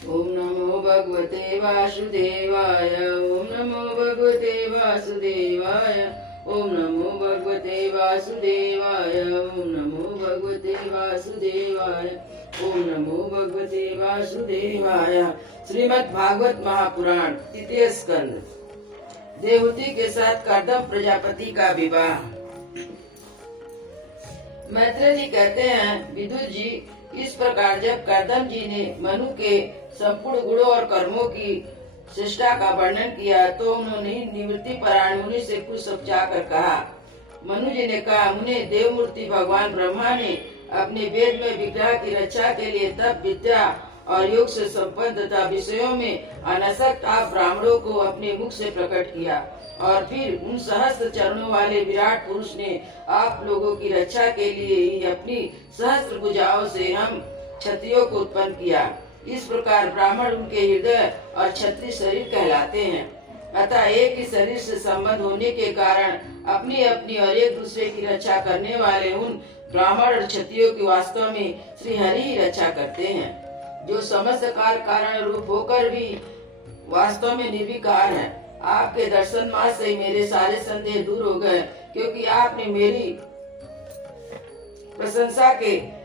ओम नमो भगवते वासुदेवाय। ओम नमो भगवते वासुदेवाय। ओम नमो भगवते वासुदेवाय। ओम नमो भगवते वासुदेवाय। ओम नमो भगवते वासुदेवाय। श्रीमद् भागवत महापुराण तृतीय स्कंद। देवहूति के साथ कर्दम प्रजापति का विवाह। मैत्रेय जी कहते हैं, विदुर जी, इस प्रकार जब कर्दम जी ने मनु के संपूर्ण गुणों और कर्मों की श्रेष्ठता का वर्णन किया तो उन्होंने निवृत्ति परायण मुनि से कुछ समझाकर कहा। मनु जी ने कहा, मुने, देवमूर्ति भगवान ब्रह्मा ने अपने वेद में विग्रह की रक्षा के लिए तप, विद्या और योग से संपन्न तथा विषयों में अनासक्त आप ब्राह्मणों को अपने मुख से प्रकट किया और फिर उन सहस्त्र चरणों वाले विराट पुरुष ने आप लोगों की रक्षा के लिए ही अपनी सहस्त्र भुजाओं से हम क्षत्रियों को उत्पन्न किया। इस प्रकार ब्राह्मण उनके हृदय और क्षत्रिय शरीर कहलाते हैं। अतः एक ही शरीर से संबंध होने के कारण अपनी अपनी और एक दूसरे की रक्षा करने वाले उन ब्राह्मण और क्षत्रियों की वास्तव में श्री हरि ही रक्षा करते हैं, जो समस्त काल कारण रूप होकर भी वास्तव में निर्विकार है। आपके दर्शन मात्र से मेरे सारे संदेह दूर हो गए, क्योंकि आपने मेरी प्रशंसा के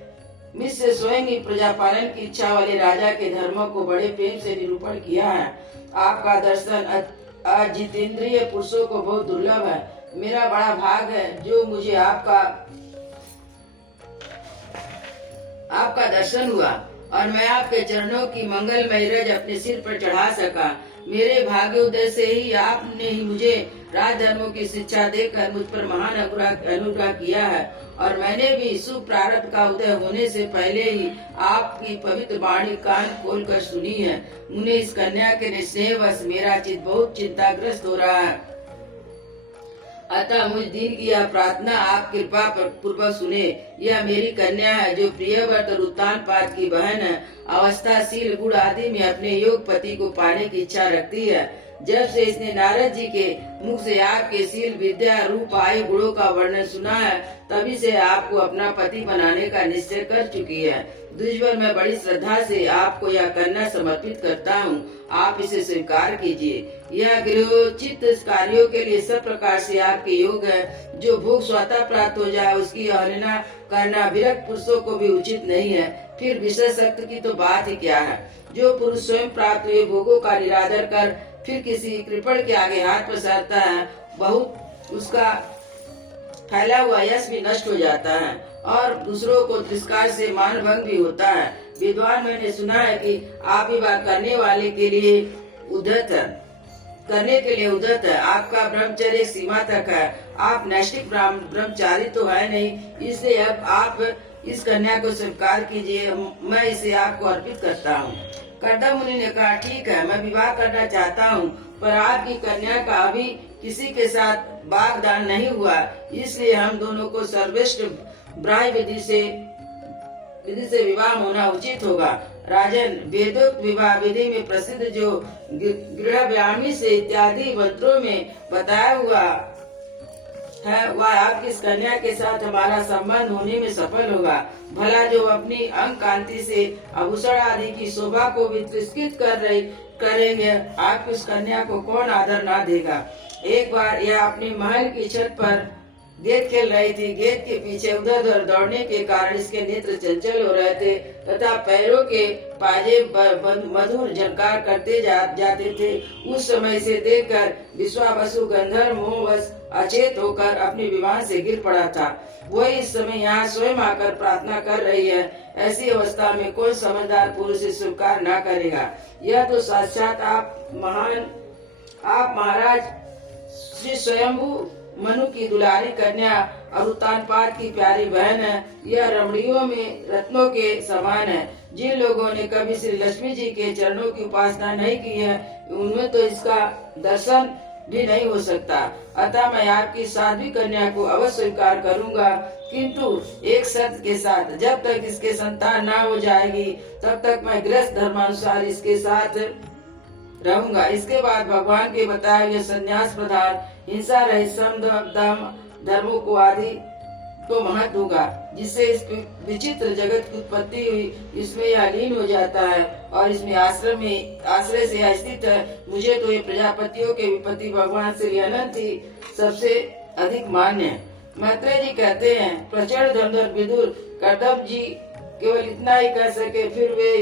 मुझ से स्वयं ही प्रजा पालन की इच्छा वाले राजा के धर्मों को बड़े प्रेम से निरूपण किया है। आपका दर्शन अजितेंद्रिय पुरुषों को बहुत दुर्लभ है। मेरा बड़ा भाग है जो मुझे आपका दर्शन हुआ और मैं आपके चरणों की मंगलमय रज अपने सिर पर चढ़ा सका। मेरे भाग्योदय से ही आपने ही मुझे राजधर्मों की शिक्षा देकर मुझ पर महान अनुग्रह किया है और मैंने भी शुभ प्रारब्ध का उदय होने से पहले ही आपकी पवित्र वाणी कान खोलकर सुनी है। मुने, इस कन्या के स्नेहवश मेरा चित्त बहुत चिंताग्रस्त हो रहा है। अतः मुझ दिन की यह प्रार्थना आप कृपा पूर्वक सुने। यह मेरी कन्या है जो प्रियव्रत और उत्तानपाद की बहन है। अवस्थाशील गुण आदि में अपने योग पति को पाने की इच्छा रखती है। जब से इसने नारद जी के मुख से आपके शील, विद्या, रूप, आयु, गुणों का वर्णन सुना है, तभी से आपको अपना पति बनाने का निश्चय कर चुकी है। दुष्वर मैं बड़ी श्रद्धा से आपको यह कन्या समर्पित करता हूँ। आप इसे स्वीकार कीजिए। यह गृहोचित कार्यों के लिए सब प्रकार से आपके योग है। जो भोग स्वतः प्राप्त हो जाए उसकी अवहेलना करना विरक्त पुरुषों को भी उचित नहीं है। फिर विषय शक्ति की तो बात ही क्या है। जो पुरुष स्वयं प्राप्त हुए भोगों का निरादर कर फिर किसी कृपण के आगे हाथ पसारता है, बहुत उसका फैला हुआ यश भी नष्ट हो जाता है और दूसरों को तिरस्कार से मान भंग भी होता है। विद्वान, मैंने सुना है कि आप विवाह करने के लिए उद्धत है। आपका ब्रह्मचर्य एक सीमा तक है। आप नैष्ठिक ब्रह्मचारी तो है नहीं, इसलिए अब आप इस कन्या को स्वीकार कीजिए। मैं इसे आपको अर्पित करता हूँ। कर्दम मुनि ने कहा, ठीक है, मैं विवाह करना चाहता हूँ, पर आपकी कन्या का अभी किसी के साथ वाग्दान नहीं हुआ, इसलिए हम दोनों को सर्वश्रेष्ठ ब्राह्य विधि से विवाह होना उचित होगा। राजन, वेदोक्त विवाह विधि में प्रसिद्ध जो गृहव्यामी से इत्यादि मंत्रों में बताया हुआ है, वह आपकी इस कन्या के साथ हमारा संबंध होने में सफल होगा। भला जो अपनी अंग कांति से आभूषण आदि की शोभा को भी तिरस्कृत करेंगे, आपकी उस कन्या को कौन आदर ना देगा। एक बार यह अपनी महल की छत पर गेंद खेल रही थी। गेंद के पीछे उधर उधर दौड़ने के कारण इसके नेत्र चंचल हो रहे थे तथा पैरों के पाजे मधुर झनकार करते जाते थे। उस समय से देखकर विश्वावसु गंधर्व मोहवश अचेत होकर अपने विमान से गिर पड़ा था। वही इस समय यहाँ स्वयं आकर प्रार्थना कर रही है। ऐसी अवस्था में कोई समझदार पुरुष स्वीकार न करेगा। यह तो साक्षात आप महाराज श्री स्वयंभू मनु की दुलारी कन्या और उत्तानपाद की प्यारी बहन है। यह रमणियों में रत्नों के समान है। जिन लोगों ने कभी श्री लक्ष्मी जी के चरणों की उपासना नहीं की है, उनमें तो इसका दर्शन भी नहीं हो सकता। अतः मैं आपकी साध्वी कन्या को अवश्य स्वीकार करूंगा, किंतु एक शर्त के साथ। जब तक इसके संतान ना हो जाएगी तब तक मैं गृहस्थ धर्मानुसार इसके साथ रहूंगा। इसके बाद भगवान के बताए हुए संन्यास प्रधान, हिंसा रहित, सम, दम धर्मों को आदि तो महत्व होगा, जिससे इस विचित्र जगत की उत्पत्ति हुई। इसमें यह लीन हो जाता है और इसमें आश्रय से यह स्थित है। मुझे तो ये प्रजापतियों के विपत्ति भगवान श्री अनंत ही सबसे अधिक मान्य है। मैत्रेय जी कहते हैं, प्रचंड धर्मधर विदुर कर्दम जी केवल इतना ही कह सके, फिर वे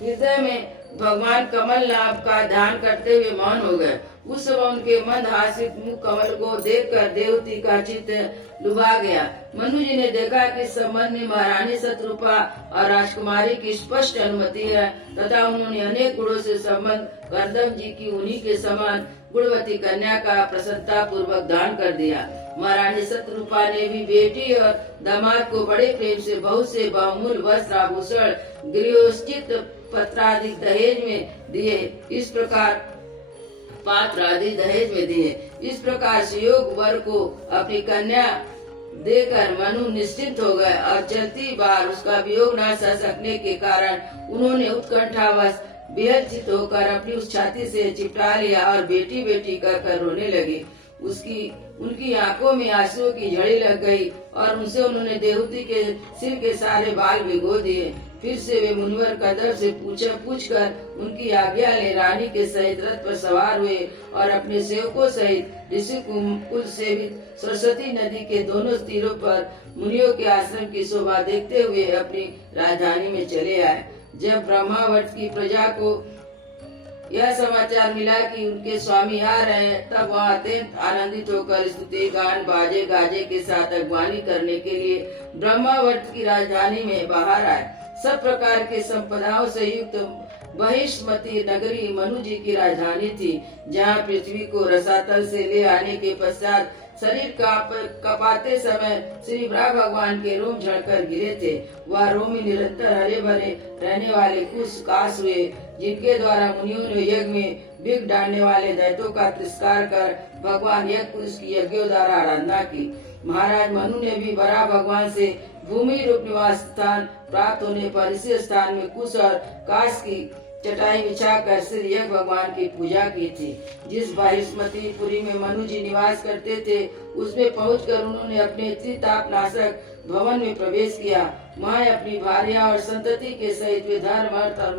हृदय में भगवान कमल नाभ का ध्यान करते हुए मौन हो गए। उस समय उनके मंद हासित मुख कमल को देखकर देवती का चित्त लुभा गया। मनु जी ने देखा कि इस संबंध में महारानी शत्रुपा और राजकुमारी की स्पष्ट अनुमति है तथा उन्होंने अनेक गुणों से संबंध कर्दम जी की उन्हीं के समान गुणवती कन्या का प्रसन्नता पूर्वक दान कर दिया। महारानी शत्रुपा ने भी बेटी और दामाद को बड़े प्रेम से बहुत से बहुमूल्य वस्त्र आभूषण गृहोचित पत्रादि दहेज में दिए। इस प्रकार पात्र आदि दहेज में दिए। इस प्रकार सुयोग वर को अपनी कन्या देकर मनु निश्चिंत हो गए और चलती बार उसका वियोग न सह सकने के कारण उन्होंने उत्कंठावश बेहद चित होकर अपनी उस छाती से चिपटा लिया और बेटी बेटी कर रोने लगी। उनकी आंखों में आंसुओं की झड़ी लग गई और उनसे उन्होंने देवती के सिर के सारे बाल भिगो दिए। फिर से वे मुनिवर कदर से पूछकर उनकी आज्ञा ले रानी के सहित रथ पर सवार हुए और अपने सेवकों सहित ऋषि कुल सेवित सरस्वती नदी के दोनों तीरों पर मुनियों के आश्रम की शोभा देखते हुए अपनी राजधानी में चले आए। जब ब्रह्मावर्त की प्रजा को यह समाचार मिला कि उनके स्वामी आ रहे हैं, तब वहाँ अत्यंत आनंदित होकर स्तुति गान बाजे गाजे के साथ अगवानी करने के लिए ब्रह्मावर्त की राजधानी में बाहर आए। सब प्रकार के संपदाओं से युक्त बहिष्मती नगरी मनु जी की राजधानी थी, जहाँ पृथ्वी को रसातल से ले आने के पश्चात शरीर कपाते समय श्री ब्रह्म भगवान के रोम झड़कर गिरे थे। वह रोम निरंतर हरे भरे रहने वाले कुश काश हुए, जिनके द्वारा मुनियों ने यज्ञ में विघ्न डालने वाले दैत्यों का तिरस्कार कर भगवान यज्ञ पुरुष की यज्ञों द्वारा आराधना की। महाराज मनु ने भी बरा भगवान से भूमि रूप निवास स्थान प्राप्त होने पर इसी स्थान में कुश और काश की चटाई बिछाकर श्री यज्ञ भगवान की पूजा की थी। जिस बाहिष्मती पुरी में मनु जी निवास करते थे, उसमें पहुंचकर उन्होंने अपने त्रिताप नाशक भवन में प्रवेश किया। वहाँ अपनी भार्या और संतति के सहित वे धर्म अर्थ और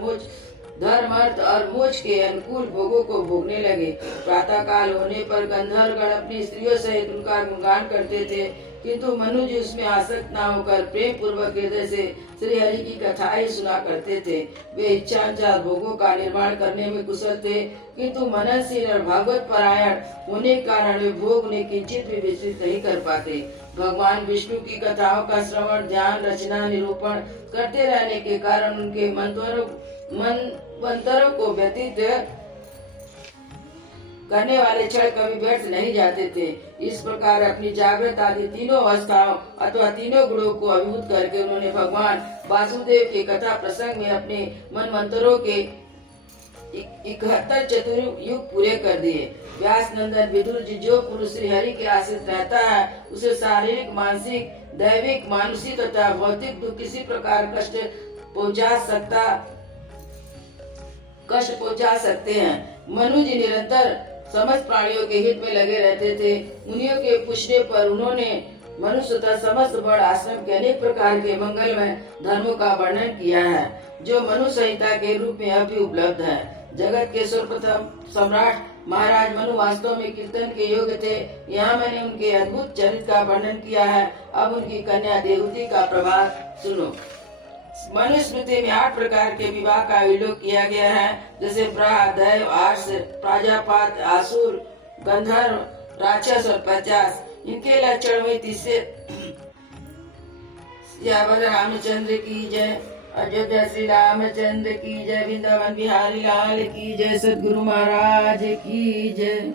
मोक्ष के अनुकूल भोगों को भोगने लगे। प्रातः काल होने पर गंधर्वगण अपनी स्त्रियों सहित उनका गुणगान करते थे, किंतु मनु जी उसमें आसक्त न होकर प्रेम पूर्वक हृदय से श्री हरि की कथा ही सुना करते थे। वे इच्छानुसार भोगों का निर्माण करने में कुशल थे, किंतु मननशील और भागवत परायण होने के कारण वे भोग ने किंचित भी विस्तृत नहीं कर पाते। भगवान विष्णु की कथाओं का श्रवण ध्यान रचना निरूपण करते रहने के कारण उनके मंत्रों को व्यतीत करने वाले क्षण कभी व्यर्थ नहीं जाते थे। इस प्रकार अपनी जागृत आदि तीनों अवस्थाओं अथवा तीनों गुणों को अभिभूत करके उन्होंने भगवान वासुदेव के कथा प्रसंग में अपने मन मंत्रों के 71 चतुर्युग पूरे कर दिए। व्यास नंदन विदुर जी, जो पुरुष श्री हरि के आश्रित रहता है, उसे शारीरिक मानसिक दैविक मानसिक तथा भौतिक दुख किसी प्रकार कष्ट पहुंचा सकते हैं। मनु जी निरंतर समस्त प्राणियों के हित में लगे रहते थे। मुनियों के पूछने पर उन्होंने मनुष्य तथा समस्त बड़ आश्रम के अनेक प्रकार के मंगलमय धर्मों का वर्णन किया है, जो मनु संहिता के रूप में अभी उपलब्ध है। जगत के सर्वप्रथम सम्राट महाराज मनु वास्तव में कीर्तन के योग्य थे। यहाँ मैंने उनके अद्भुत चरित्र का वर्णन किया है। अब उनकी कन्या देवती का प्रभाव सुनो। मनुस्मृति में 8 प्रकार के विवाह का उल्लेख किया गया है, जैसे ब्रह्मा, दैव, आर्ष, प्राजापत, असुर, गंधर्व, राक्षस और 50। इनके लक्षण वही तीसरे सियावर रामचंद्र की जय। अयोध्या श्री रामचंद्र की जय। वृंदावन बिहारी लाल की जय। सद्गुरु महाराज की जय।